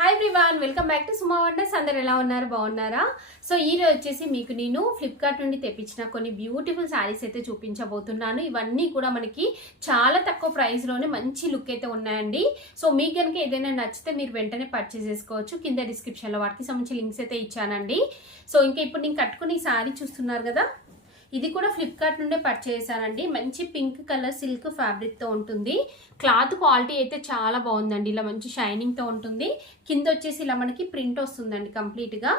Hi everyone welcome back to Suma wonders అందరు ఎలా ఉన్నారు? బాగున్నారా? సో ఈ రోజు వచ్చేసి మీకు నేను ఫ్లిప్కార్ట్ నుండి తెప్పించిన కొన్ని బ్యూటిఫుల్ శారీస్ అయితే చూపించబోతున్నాను. ఇవన్నీ కూడా మనకి చాలా తక్కువ ప్రైస్లోనే మంచి లుక్ అయితే ఉన్నాయండి. సో మీకు కనుక ఏదైనా నచ్చితే మీరు వెంటనే పర్చేస్ చేసుకోవచ్చు. కింద డిస్క్రిప్షన్లో వాటికి సంబంధించి లింక్స్ అయితే ఇచ్చానండి. సో ఇంకా ఇప్పుడు నేను కట్టుకుని ఈ శారీ చూస్తున్నారు కదా? ఇది కూడా ఫ్లిప్కార్ట్ నుండే పర్చేసానండి మంచి పింక్ కలర్ సిల్క్ ఫ్యాబ్రిక్తో ఉంటుంది. క్లాత్ క్వాలిటీ అయితే చాలా బాగుందండి. ఇలా మంచి షైనింగ్తో ఉంటుంది. కింద వచ్చేసి ఇలా మనకి ప్రింట్ వస్తుందండి కంప్లీట్గా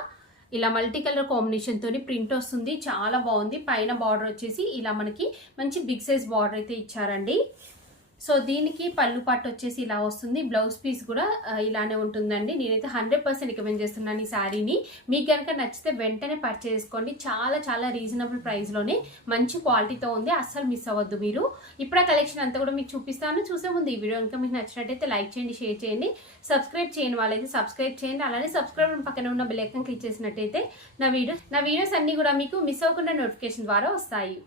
ఇలా మల్టీ కలర్ కాంబినేషన్తో ప్రింట్ వస్తుంది. చాలా బాగుంది. పైన బార్డర్ వచ్చేసి ఇలా మనకి మంచి బిగ్ సైజ్ బార్డర్ అయితే ఇచ్చారండి. సో దీనికి పళ్ళు పట్టు వచ్చేసి ఇలా వస్తుంది. బ్లౌజ్ పీస్ కూడా ఇలానే ఉంటుందండి. నేనైతే హండ్రెడ్ పర్సెంట్ రికమెండ్ చేస్తున్నాను ఈ శారీని మీకు కనుక నచ్చితే వెంటనే పర్చేస్ చేసుకోండి. చాలా చాలా రీజనబుల్ ప్రైస్లోనే మంచి క్వాలిటీతో ఉంది. అస్సలు మిస్ అవ్వద్దు మీరు. ఇప్పుడు ఆ కలెక్షన్ అంతా కూడా మీకు చూపిస్తాను. చూసే ముందు ఈ వీడియో ఇంకా మీకు నచ్చినట్టయితే లైక్ చేయండి షేర్ చేయండి. సబ్స్క్రైబ్ చేయని వాళ్ళైతే సబ్స్క్రైబ్ చేయండి. అలానే సబ్స్క్రైబ్ పక్కన ఉన్న బెల్ క్లిక్ చేసినట్టయితే నా వీడియో నా వీడియోస్ అన్నీ కూడా మీకు మిస్ అవ్వకుండా నోటిఫికేషన్ ద్వారా వస్తాయి.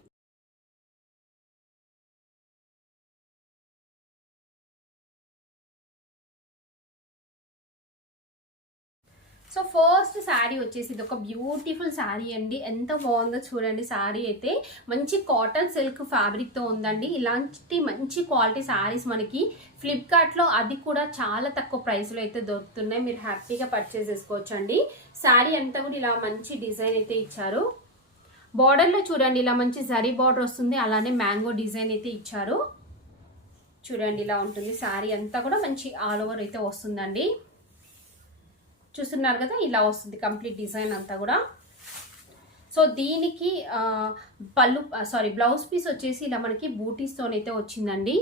సో ఫస్ట్ శారీ వచ్చేసి ఇది ఒక బ్యూటిఫుల్ శారీ అండి. ఎంత బాగుందో చూడండి. శారీ అయితే మంచి కాటన్ సిల్క్ ఫ్యాబ్రిక్తో ఉందండి. ఇలాంటి మంచి క్వాలిటీ శారీస్ మనకి ఫ్లిప్కార్ట్లో అది కూడా చాలా తక్కువ ప్రైస్లో అయితే దొరుకుతున్నాయి. మీరు హ్యాపీగా పర్చేస్ చేసుకోవచ్చు అండి శారీ అంతా కూడా ఇలా మంచి డిజైన్ అయితే ఇచ్చారు. బార్డర్లో చూడండి. ఇలా మంచి జరీ బార్డర్ వస్తుంది. అలానే మ్యాంగో డిజైన్ అయితే ఇచ్చారు. చూడండి. ఇలా ఉంటుంది. శారీ అంతా కూడా మంచి ఆల్ ఓవర్ అయితే వస్తుందండి. చూస్తున్నారు కదా ఇలా వస్తుంది కంప్లీట్ డిజైన్ అంతా కూడా. సో దీనికి పళ్ళు సారీ బ్లౌజ్ పీస్ వచ్చేసి ఇలా మనకి బూటీస్తోనైతే వచ్చిందండి.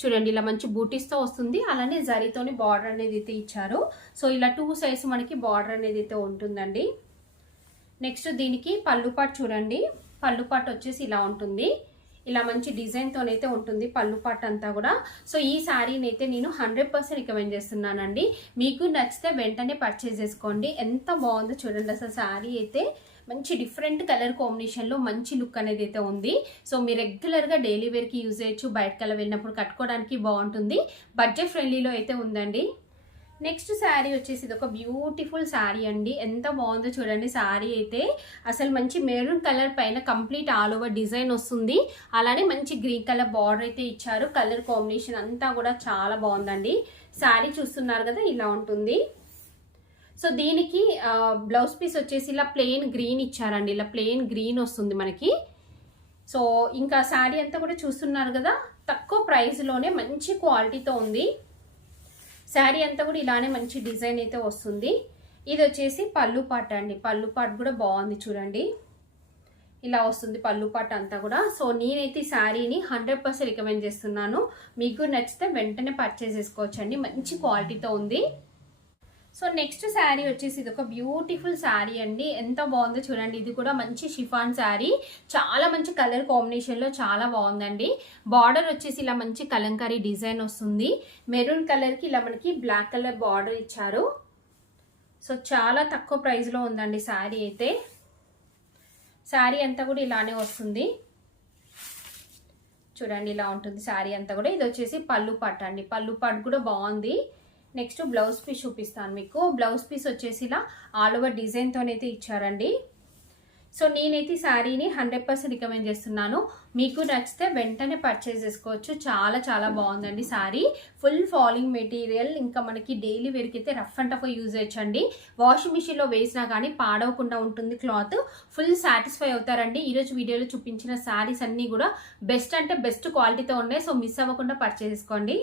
చూడండి ఇలా మంచి బూటీస్తో వస్తుంది. అలానే జరీతోని బార్డర్ అనేది అయితే ఇచ్చారు. సో ఇలా టూ సైజ్ మనకి బార్డర్ అనేది అయితే ఉంటుందండి. నెక్స్ట్ దీనికి పళ్ళు పాటు చూడండి. పళ్ళు పాటు వచ్చేసి ఇలా ఉంటుంది. ఇలా మంచి డిజైన్తోనైతే ఉంటుంది పళ్ళు పాట అంతా కూడా. సో ఈ శారీని అయితే నేను హండ్రెడ్ పర్సెంట్ రికమెండ్ చేస్తున్నానండి. మీకు నచ్చితే వెంటనే పర్చేస్ చేసుకోండి. ఎంత బాగుందో చూడండి అసలు శారీ అయితే. మంచి డిఫరెంట్ కలర్ కాంబినేషన్లో మంచి లుక్ అనేది అయితే ఉంది. సో మీరు రెగ్యులర్గా డైలీ వేర్కి యూజ్ చేయొచ్చు. బయటకల్లా వెళ్ళినప్పుడు కట్టుకోవడానికి బాగుంటుంది. బడ్జెట్ ఫ్రెండ్లీలో అయితే ఉందండి. నెక్స్ట్ శారీ వచ్చేసి ఇది ఒక బ్యూటిఫుల్ శారీ అండి. ఎంత బాగుందో చూడండి. శారీ అయితే అసలు మంచి మెరూన్ కలర్ పైన కంప్లీట్ ఆల్ ఓవర్ డిజైన్ వస్తుంది. అలానే మంచి గ్రీన్ కలర్ బార్డర్ అయితే ఇచ్చారు. కలర్ కాంబినేషన్ అంతా కూడా చాలా బాగుందండి. శారీ చూస్తున్నారు కదా ఇలా ఉంటుంది. సో దీనికి బ్లౌజ్ పీస్ వచ్చేసి ఇలా ప్లెయిన్ గ్రీన్ ఇచ్చారండి. ఇలా ప్లెయిన్ గ్రీన్ వస్తుంది మనకి. సో ఇంకా శారీ అంతా కూడా చూస్తున్నారు కదా తక్కువ ప్రైస్లోనే మంచి క్వాలిటీతో ఉంది. శారీ అంతా కూడా ఇలానే మంచి డిజైన్ అయితే వస్తుంది. ఇది వచ్చేసి పళ్ళు పాట అండి. పళ్ళు పాట కూడా బాగుంది చూడండి. ఇలా వస్తుంది పళ్ళు పాట అంతా కూడా. సో నేనైతే ఈ శారీని హండ్రెడ్ పర్సెంట్ రికమెండ్ చేస్తున్నాను. మీకు నచ్చితే వెంటనే పర్చేస్ చేసుకోవచ్చండి. మంచి క్వాలిటీతో ఉంది. సో నెక్స్ట్ శారీ వచ్చేసి ఇది ఒక బ్యూటిఫుల్ శారీ అండి. ఎంత బాగుందో చూడండి. ఇది కూడా మంచి షిఫాన్ శారీ. చాలా మంచి కలర్ కాంబినేషన్లో చాలా బాగుందండి. బార్డర్ వచ్చేసి ఇలా మంచి కలంకారీ డిజైన్ వస్తుంది. మెరూన్ కలర్కి ఇలా మనకి బ్లాక్ కలర్ బార్డర్ ఇచ్చారు. సో చాలా తక్కువ ప్రైస్లో ఉందండి శారీ అయితే. శారీ అంతా కూడా ఇలానే వస్తుంది. చూడండి ఇలా ఉంటుంది శారీ అంతా కూడా. ఇది వచ్చేసి పళ్ళు పట్ అండి. పళ్ళు పట్ కూడా బాగుంది. నెక్స్ట్ బ్లౌజ్ పీస్ చూపిస్తాను మీకు. బ్లౌజ్ పీస్ వచ్చేసి ఇలా ఆల్ ఓవర్ డిజైన్తోనైతే ఇచ్చారండి. సో నేనైతే ఈ శారీని హండ్రెడ్ పర్సెంట్ రికమెండ్ చేస్తున్నాను. మీకు నచ్చితే వెంటనే పర్చేస్ చేసుకోవచ్చు. చాలా చాలా బాగుందండి శారీ. ఫుల్ ఫాలింగ్ మెటీరియల్ ఇంకా మనకి డైలీ వేర్కి అయితే రఫ్ అండ్ టఫ్ యూజ్ చేయొచ్చండి. వాషింగ్ మిషన్లో వేసినా కానీ పాడవకుండా ఉంటుంది క్లాత్ ఫుల్ సాటిస్ఫై అవుతారండి. ఈరోజు వీడియోలో చూపించిన శారీస్ అన్నీ కూడా బెస్ట్ అంటే బెస్ట్ క్వాలిటీతో ఉన్నాయి. సో మిస్ అవ్వకుండా పర్చేస్ చేసుకోండి.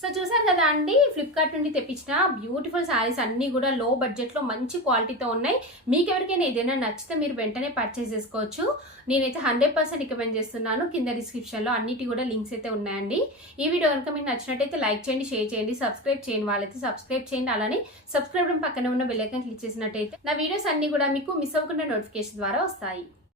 సో చూసారు కదా అండి ఫ్లిప్కార్ట్ నుండి తెప్పించిన బ్యూటిఫుల్ శారీస్ అన్నీ కూడా లో బడ్జెట్లో మంచి క్వాలిటీతో ఉన్నాయి. మీకు ఎవరికైనా ఏదైనా నచ్చితే మీరు వెంటనే పర్చేస్ చేసుకోవచ్చు. నేనైతే హండ్రెడ్ పర్సెంట్ రికమెండ్ చేస్తున్నాను. కింద డిస్క్రిప్షన్లో అన్నిటి కూడా లింక్స్ అయితే ఉన్నాయండి. ఈ వీడియో కనుక మీకు నచ్చినట్టయితే లైక్ చేయండి షేర్ చేయండి సబ్స్క్రైబ్ చేయండి వాళ్ళైతే సబ్స్క్రైబ్ చేయండి. అలానే సబ్స్క్రైబ్ పక్కన ఉన్న బెల్లైకన్ క్లిక్ చేసినట్టయితే నా వీడియోస్ అన్నీ కూడా మీకు మిస్ అవ్వకుండా నోటిఫికేషన్ ద్వారా వస్తాయి.